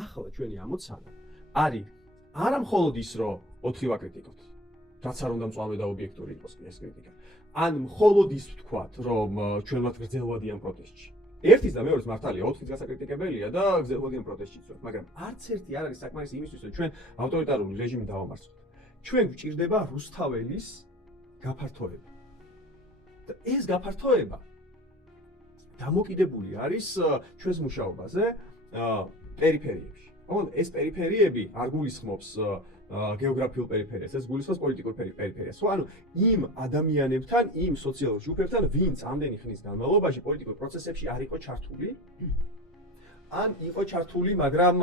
ახლა ჩვენი ამოცანა არის არა მხოლოდ ის, რომ 4 ვაკრიტიკოთ, რაც არ უნდა მწვავე და ობიექტური იყოს ეს კრიტიკა. ან მხოლოდ ის ვთქვათ, რომ ჩვენ მათ გრძელვადიან პროტესტში. ერთის და მეორეს მართალია, 4-იც გასაკრიტიკებელია და გრძელვადიან პროტესტში წვეთ, მაგრამ არც ერთი არ არის საკმარისი იმისთვის, რომ ჩვენ ავტორიტარული რეჟიმი დავამარცხოთ. ჩვენ გვჭირდება რუსთაველის გაფართოება. და ეს გაფართოება დამოკიდებული არის ჩვენს მუშაობაზე პერიფერიებში. ოღონდ ეს პერიფერიები არ გულისხმობს გეოგრაფიულ პერიფერიას, ეს გულისხმობს პოლიტიკურ პერიფერიას. ანუ იმ ადამიანებთან, იმ სოციალურ ჯგუფებთან, ვინც ამდენი ხნის განმავლობაში პოლიტიკურ პროცესებში არ იყო ჩართული, ან იყო ჩართული, მაგრამ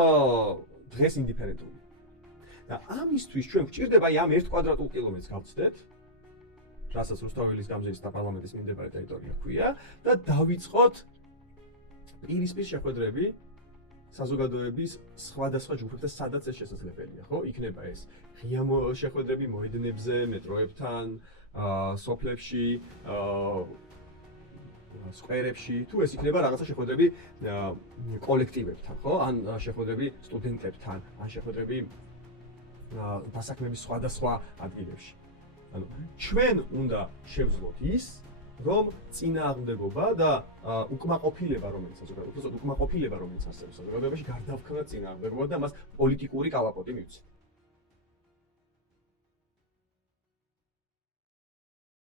დღეს ინდიფერენტული. და ამისთვის ჩვენ გვჭირდება ამ 1 კვადრატულ კილომეტრს გავცდეთ, რასაც რუსთაველის გამზირის და პარლამენტის მიმდებარე ტერიტორია ჰქვია და დავიწყოთ პირისპირ შეხვედრები საზოგადოების სხვადასხვა ჯგუფებთან, სადაც ეს შესაძლებელია, ხო? იქნება ეს ღია შეხვედრები მოედნებზე, მეტროებთან, სოფლებში, სკვერებში, თუ ეს იქნება რაღაცა შეხვედრები კოლექტივებთან, ხო? ან შეხვედრები სტუდენტებთან, ან შეხვედრები დასაქმების სხვადასხვა ადგილებში. ანუ ჩვენ უნდა შევძლოთ ის, რომ წინააღმდეგობა და უკმაყოფილება, რომელიც საზოგადოებაში არსებობს საზოგადოებაში, გარდაქმნათ წინააღმდეგობა და მას პოლიტიკური კალაპოტი მივცეთ.